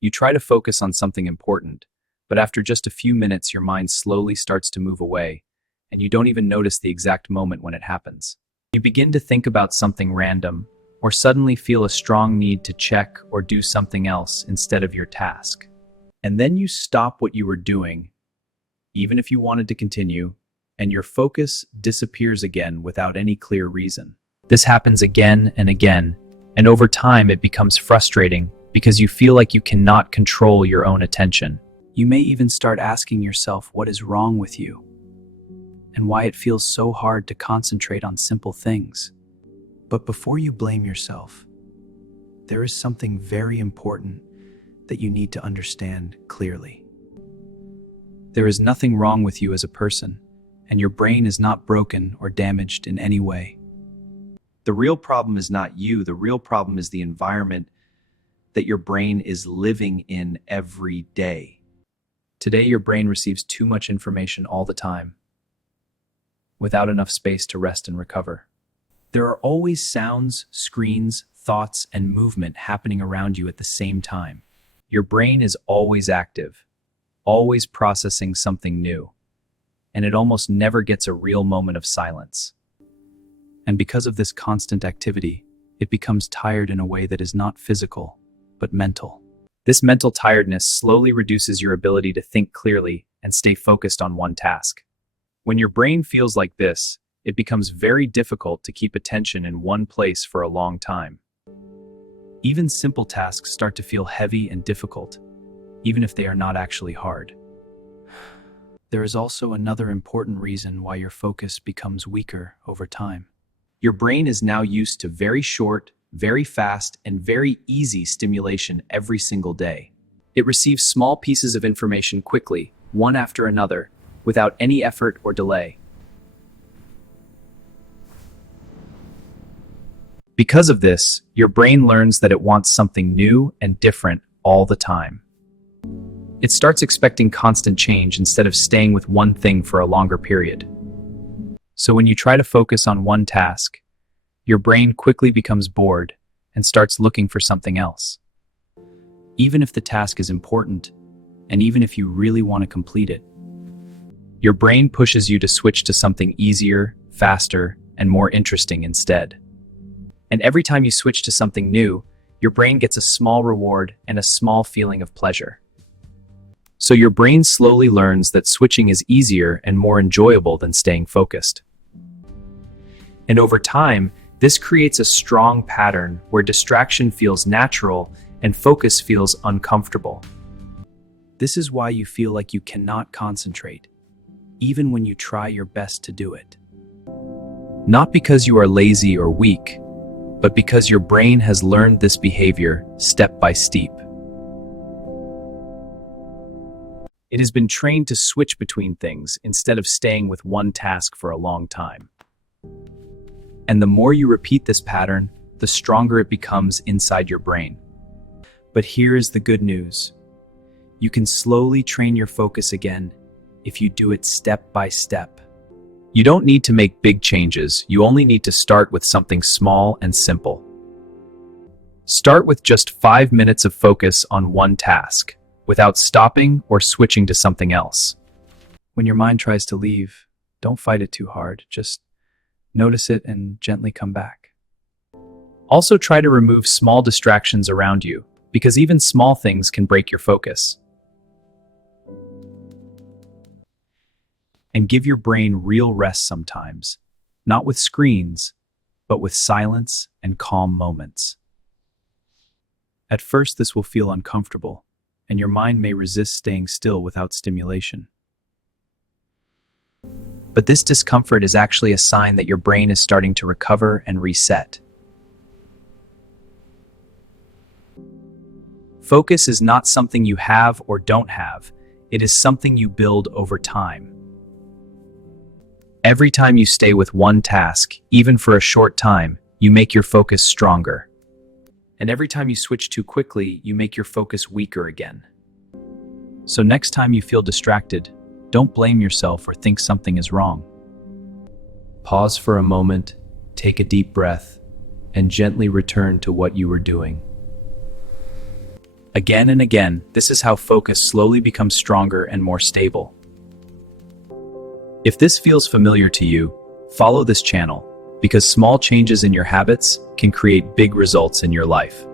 You try to focus on something important, but after just a few minutes, your mind slowly starts to move away, and you don't even notice the exact moment when it happens. You begin to think about something random, or suddenly feel a strong need to check or do something else instead of your task. And then you stop what you were doing, even if you wanted to continue, and your focus disappears again without any clear reason. This happens again and again, and over time it becomes frustrating because you feel like you cannot control your own attention. You may even start asking yourself what is wrong with you and why it feels so hard to concentrate on simple things. But before you blame yourself, there is something very important that you need to understand clearly. There is nothing wrong with you as a person, and your brain is not broken or damaged in any way. The real problem is not you. The real problem is the environment that your brain is living in every day. Today, your brain receives too much information all the time, without enough space to rest and recover. There are always sounds, screens, thoughts, and movement happening around you at the same time. Your brain is always active, always processing something new, and it almost never gets a real moment of silence. And because of this constant activity, it becomes tired in a way that is not physical, but mental. This mental tiredness slowly reduces your ability to think clearly and stay focused on one task. When your brain feels like this, it becomes very difficult to keep attention in one place for a long time. Even simple tasks start to feel heavy and difficult, even if they are not actually hard. There is also another important reason why your focus becomes weaker over time. Your brain is now used to very short, very fast, and very easy stimulation every single day. It receives small pieces of information quickly, one after another, without any effort or delay. Because of this, your brain learns that it wants something new and different all the time. It starts expecting constant change instead of staying with one thing for a longer period. So when you try to focus on one task, your brain quickly becomes bored and starts looking for something else. Even if the task is important, and even if you really want to complete it, your brain pushes you to switch to something easier, faster, and more interesting instead. And every time you switch to something new, your brain gets a small reward and a small feeling of pleasure. So your brain slowly learns that switching is easier and more enjoyable than staying focused. And over time, this creates a strong pattern where distraction feels natural and focus feels uncomfortable. This is why you feel like you cannot concentrate, even when you try your best to do it. Not because you are lazy or weak, but because your brain has learned this behavior step by step. It has been trained to switch between things instead of staying with one task for a long time. And the more you repeat this pattern, the stronger it becomes inside your brain. But here is the good news. You can slowly train your focus again if you do it step by step. You don't need to make big changes. You only need to start with something small and simple. Start with just 5 minutes of focus on one task, without stopping or switching to something else. When your mind tries to leave, don't fight it too hard. Just notice it and gently come back. Also try to remove small distractions around you, because even small things can break your focus. And give your brain real rest sometimes, not with screens, but with silence and calm moments. At first, this will feel uncomfortable, and your mind may resist staying still without stimulation. But this discomfort is actually a sign that your brain is starting to recover and reset. Focus is not something you have or don't have. It is something you build over time. Every time you stay with one task, even for a short time, you make your focus stronger. And every time you switch too quickly, you make your focus weaker again. So next time you feel distracted, don't blame yourself or think something is wrong. Pause for a moment, take a deep breath, and gently return to what you were doing. Again and again, this is how focus slowly becomes stronger and more stable. If this feels familiar to you, follow this channel, because small changes in your habits can create big results in your life.